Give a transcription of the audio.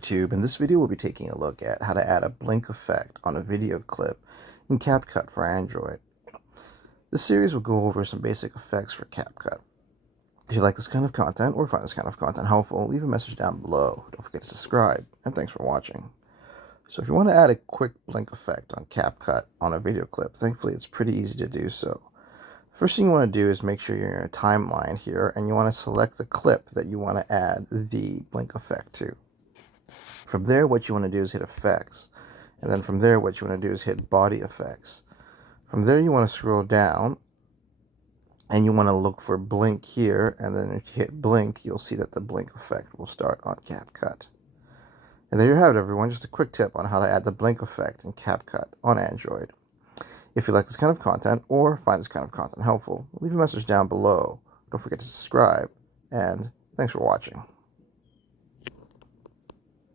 YouTube. In this video, we'll be taking a look at how to add a blink effect on a video clip in CapCut for Android. This series will go over some basic effects for CapCut. If you like this kind of content or find this kind of content helpful, leave a message down below. Don't forget to subscribe, and thanks for watching. So if you want to add a quick blink effect on CapCut on a video clip, thankfully it's pretty easy to do so. First thing you want to do is make sure you're in a timeline here, and you want to select the clip that you want to add the blink effect to. From there, what you want to do is hit Effects, and then from there, what you want to do is hit Body Effects. From there, you want to scroll down, and you want to look for Blink here, and then if you hit Blink, you'll see that the blink effect will start on CapCut. And there you have it, everyone. Just a quick tip on how to add the blink effect in CapCut on Android. If you like this kind of content or find this kind of content helpful, leave a message down below. Don't forget to subscribe, and thanks for watching.